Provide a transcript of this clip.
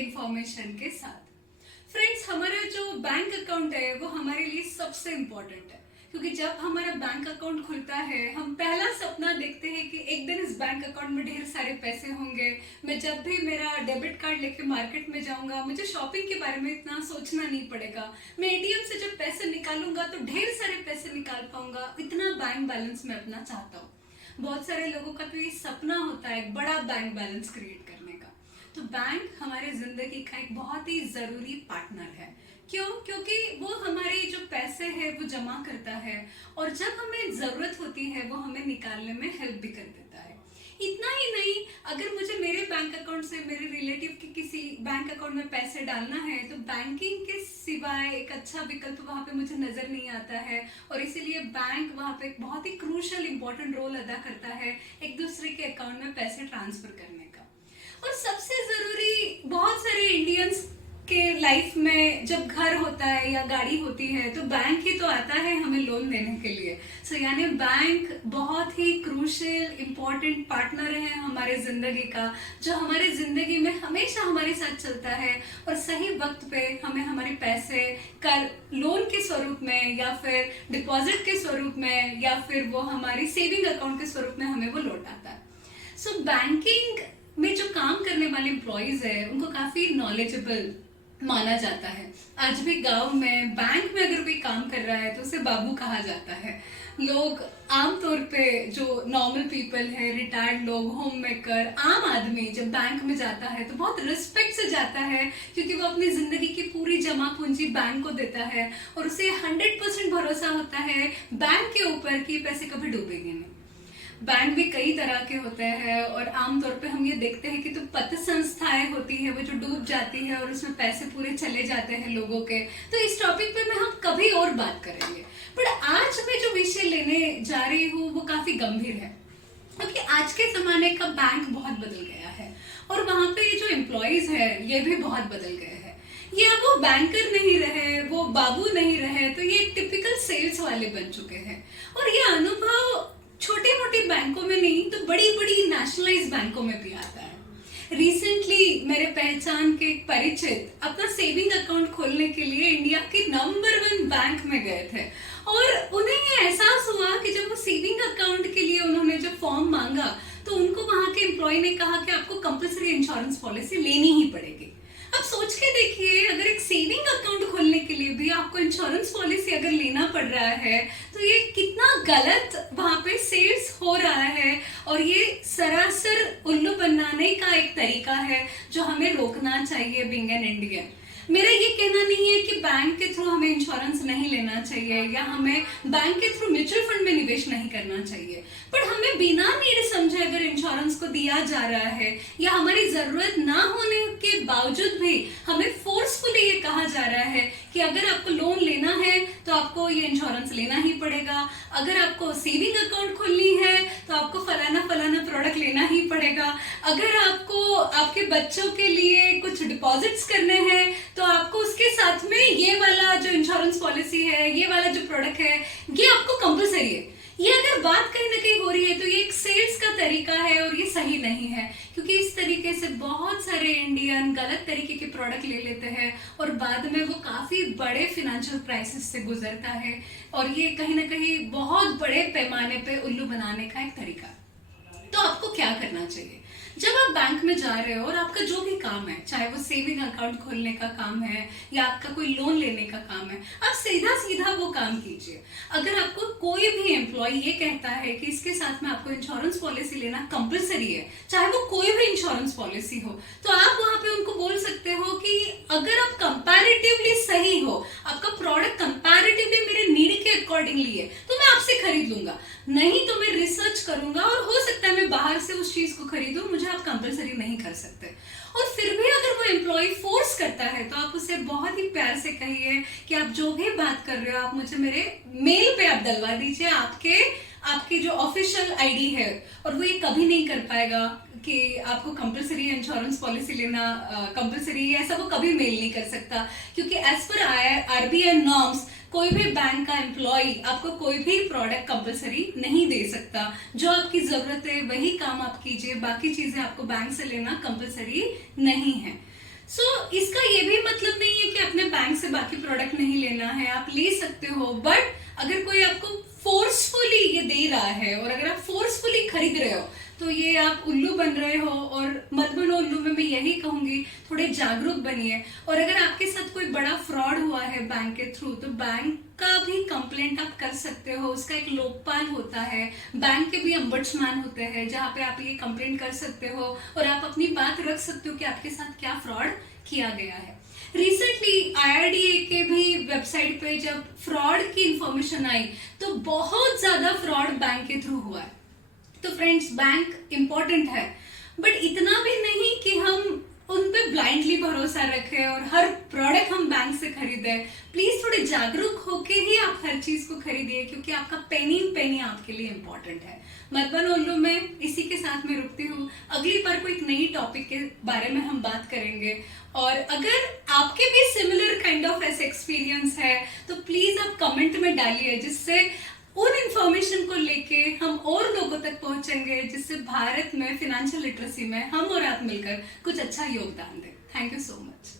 Information के साथ। Friends, हमारा जो बैंक अकाउंट है वो हमारे लिए सबसे इम्पोर्टेंट है, क्योंकि जब हमारा बैंक अकाउंट खुलता है हम पहला सपना देखते हैं कि एक दिन इस बैंक अकाउंट में ढेर सारे पैसे होंगे। मैं जब भी मेरा डेबिट कार्ड लेके मार्केट में जाऊंगा मुझे शॉपिंग के बारे में इतना सोचना नहीं पड़ेगा। मैं एटीएम से जब पैसे निकालूंगा तो ढेर सारे पैसे निकाल पाऊंगा। इतना बैंक बैलेंस मैं अपना चाहता हूँ। बहुत सारे लोगों का तो ये सपना होता है एक बड़ा बैंक बैलेंस क्रिएट करने का। तो बैंक हमारे जिंदगी का एक बहुत ही जरूरी पार्टनर है। क्यों? क्योंकि वो हमारे जो पैसे है वो जमा करता है और जब हमें जरूरत होती है वो हमें निकालने में हेल्प भी कर देता है। इतना ही नहीं, अगर मुझे मेरे बैंक अकाउंट से मेरे रिलेटिव के किसी बैंक अकाउंट में पैसे डालना है तो बैंकिंग के सिवाय एक अच्छा विकल्प वहां पे मुझे नजर नहीं आता है, और इसीलिए बैंक वहां पे एक बहुत ही क्रूशियल इंपॉर्टेंट रोल अदा करता है एक दूसरे के अकाउंट में पैसे ट्रांसफर करने का। और सबसे जरूरी, बहुत सारे इंडियंस के लाइफ में जब घर होता है या गाड़ी होती है तो बैंक ही तो आता है हमें लोन देने के लिए। यानी बैंक बहुत ही क्रूशियल इंपॉर्टेंट पार्टनर है हमारे जिंदगी का, जो हमारे जिंदगी में हमेशा हमारे साथ चलता है और सही वक्त पे हमें हमारे पैसे कर लोन के स्वरूप में या फिर डिपॉजिट के स्वरूप में या फिर वो हमारी सेविंग अकाउंट के स्वरूप में हमें वो लौटाता है। बैंकिंग में जो काम करने वाले एम्प्लॉइज है उनको काफी नॉलेजेबल माना जाता है। आज भी गांव में बैंक में अगर कोई काम कर रहा है तो उसे बाबू कहा जाता है। लोग आमतौर पे जो नॉर्मल पीपल है, रिटायर्ड लोग, होम मेकर, आम आदमी जब बैंक में जाता है तो बहुत रिस्पेक्ट से जाता है, क्योंकि वो अपनी जिंदगी की पूरी जमा पूंजी बैंक को देता है और उसे 100% भरोसा होता है बैंक के ऊपर कि पैसे कभी डूबेंगे नहीं। बैंक भी कई तरह के होते हैं और आमतौर पे हम ये देखते हैं कि तो पत संस्थाएं होती है वो जो डूब जाती है और उसमें पैसे पूरे चले जाते हैं लोगों के। तो इस टॉपिक पे मैं हम कभी और बात करेंगे, पर आज मैं जो विषय लेने जा रही हूँ वो काफी गंभीर है, क्योंकि आज के जमाने का बैंक बहुत बदल गया है और वहां पे जो एम्प्लॉइज है ये भी बहुत बदल गए हैं। ये अब वो बैंकर नहीं रहे, वो बाबू नहीं रहे, तो ये टिपिकल सेल्स वाले बन चुके हैं। और ये अनुभव छोटे मोटे बैंकों में नहीं तो बड़ी बड़ी नेशनलाइज बैंकों में भी आता है। रिसेंटली मेरे पहचान के एक परिचित अपना सेविंग अकाउंट खोलने के लिए इंडिया के नंबर 1 बैंक में गए थे और उन्हें ये एहसास हुआ कि जब वो सेविंग अकाउंट के लिए उन्होंने जब फॉर्म मांगा तो उनको वहां के एम्प्लॉय ने कहा कि आपको कंपल्सरी इंश्योरेंस पॉलिसी लेनी ही पड़ेगी। अब सोच के देखिए, अगर एक सेविंग अकाउंट खोलने के लिए भी आपको इंश्योरेंस पॉलिसी अगर लेना पड़ रहा है तो ये कितना गलत वहां पे सेल्स हो रहा है और ये सरासर उल्लू बनाने का एक तरीका है जो हमें रोकना चाहिए बीइंग एन इंडियन। मेरा ये कहना नहीं है कि बैंक के थ्रू हमें इंश्योरेंस नहीं लेना चाहिए या हमें बैंक के थ्रू म्यूचुअल फंड में निवेश नहीं करना चाहिए, पर हमें बिना नीड समझे अगर इंश्योरेंस को दिया जा रहा है या हमारी जरूरत ना होने के बावजूद भी हमें फोर्सफुली ये कहा जा रहा है कि अगर आपको लोन लेना है तो आपको ये इंश्योरेंस लेना ही पड़ेगा, अगर आपको सेविंग अकाउंट खोलनी है तो आपको फलाना फलाना प्रोडक्ट लेना ही पड़ेगा, अगर आपको आपके बच्चों के लिए कुछ डिपॉजिट्स करने हैं तो आपको उसके साथ में ये वाला जो इंश्योरेंस पॉलिसी है, ये वाला जो प्रोडक्ट है, ये आपको कंपलसरी है। ये अगर बात कहीं ना कहीं हो रही है तो ये एक सेल्स का तरीका है और ये सही नहीं है, क्योंकि इस तरीके से बहुत सारे इंडियन गलत तरीके के प्रोडक्ट ले लेते हैं और बाद में वो काफी बड़े फाइनेंशियल क्राइसिस से गुजरता है और ये कहीं ना कहीं बहुत बड़े पैमाने पे उल्लू बनाने का एक तरीका। तो आपको क्या करना चाहिए जब आप बैंक में जा रहे हो और आपका जो भी काम है, चाहे वो सेविंग अकाउंट खोलने का काम है या आपका कोई लोन लेने का काम है, आप सीधा सीधा वो काम कीजिए। अगर आपको कोई भी एम्प्लॉय ये कहता है कि इसके साथ में आपको इंश्योरेंस पॉलिसी लेना कंपलसरी है, चाहे वो कोई भी इंश्योरेंस पॉलिसी हो, तो आप वहां पे उनको बोल सकते हो कि अगर आप कंपैरेटिवली सही हो, आपका प्रोडक्ट कंपैरेटिवली मेरे नीड के अकॉर्डिंगली है तो मैं आपसे खरीद लूंगा, नहीं तो मैं रिसर्च करूंगा और हो सकता है मैं बाहर से उस चीज को खरीदूं, मुझे आप कंपलसरी नहीं कर सकते। और फिर भी अगर वो एम्प्लॉय फोर्स करता है तो आप उसे बहुत ही प्यार से कहिए कि आप जो भी बात कर रहे हो आप मुझे मेरे मेल पे आप डलवा दीजिए आपके जो ऑफिशियल आईडी है, और वो ये कभी नहीं कर पाएगा कि आपको कंपलसरी इंश्योरेंस पॉलिसी लेना कंपलसरी है, ऐसा वो कभी मेल नहीं कर सकता, क्योंकि एज पर आरबीआई नॉर्म्स कोई भी बैंक का एम्प्लॉय आपको कोई भी प्रोडक्ट कंपलसरी नहीं दे सकता। जो आपकी जरूरत है वही काम आप कीजिए, बाकी चीजें आपको बैंक से लेना कंपलसरी नहीं है। इसका ये भी मतलब नहीं है कि अपने बैंक से बाकी प्रोडक्ट नहीं लेना है, आप ले सकते हो, बट अगर कोई आपको फोर्सफुली ये दे रहा है और अगर आप फोर्सफुली खरीद रहे हो तो ये आप उल्लू बन रहे हो। और मत बनो उल्लू में मैं यही कहूंगी, थोड़े जागरूक बनिए। और अगर आपके साथ कोई बड़ा फ्रॉड हुआ है बैंक के थ्रू, तो बैंक का भी कंप्लेंट आप कर सकते हो। उसका एक लोकपाल होता है, बैंक के भी ombudsman होते हैं जहाँ पे आप ये कंप्लेंट कर सकते हो और आप अपनी बात रख सकते हो कि आपके साथ क्या फ्रॉड किया गया है। रिसेंटली IRDA के भी वेबसाइट पे जब फ्रॉड की इंफॉर्मेशन आई तो बहुत ज्यादा फ्रॉड बैंक के थ्रू हुआ है। तो फ्रेंड्स, बैंक इंपॉर्टेंट है, बट इतना भी नहीं कि हम उन पे ब्लाइंडली भरोसा रखें और हर प्रोडक्ट हम बैंक से खरीदें। प्लीज थोड़े जागरूक होके ही आप हर चीज को खरीदिए, क्योंकि आपका पेनी इन पेनी आपके लिए इंपॉर्टेंट है। मत बनो उल्लू में इसी के साथ मैं रुकती हूँ। अगली बार कोई नई टॉपिक के बारे में हम बात करेंगे। और अगर आपके भी सिमिलर काइंड ऑफ ऐसे एक्सपीरियंस है तो प्लीज आप कमेंट में डालिए, जिससे उन इंफॉर्मेशन को लेके हम और लोगों तक पहुंचेंगे, जिससे भारत में फाइनेंशियल लिटरेसी में हम और आप मिलकर कुछ अच्छा योगदान दें। Thank you so much.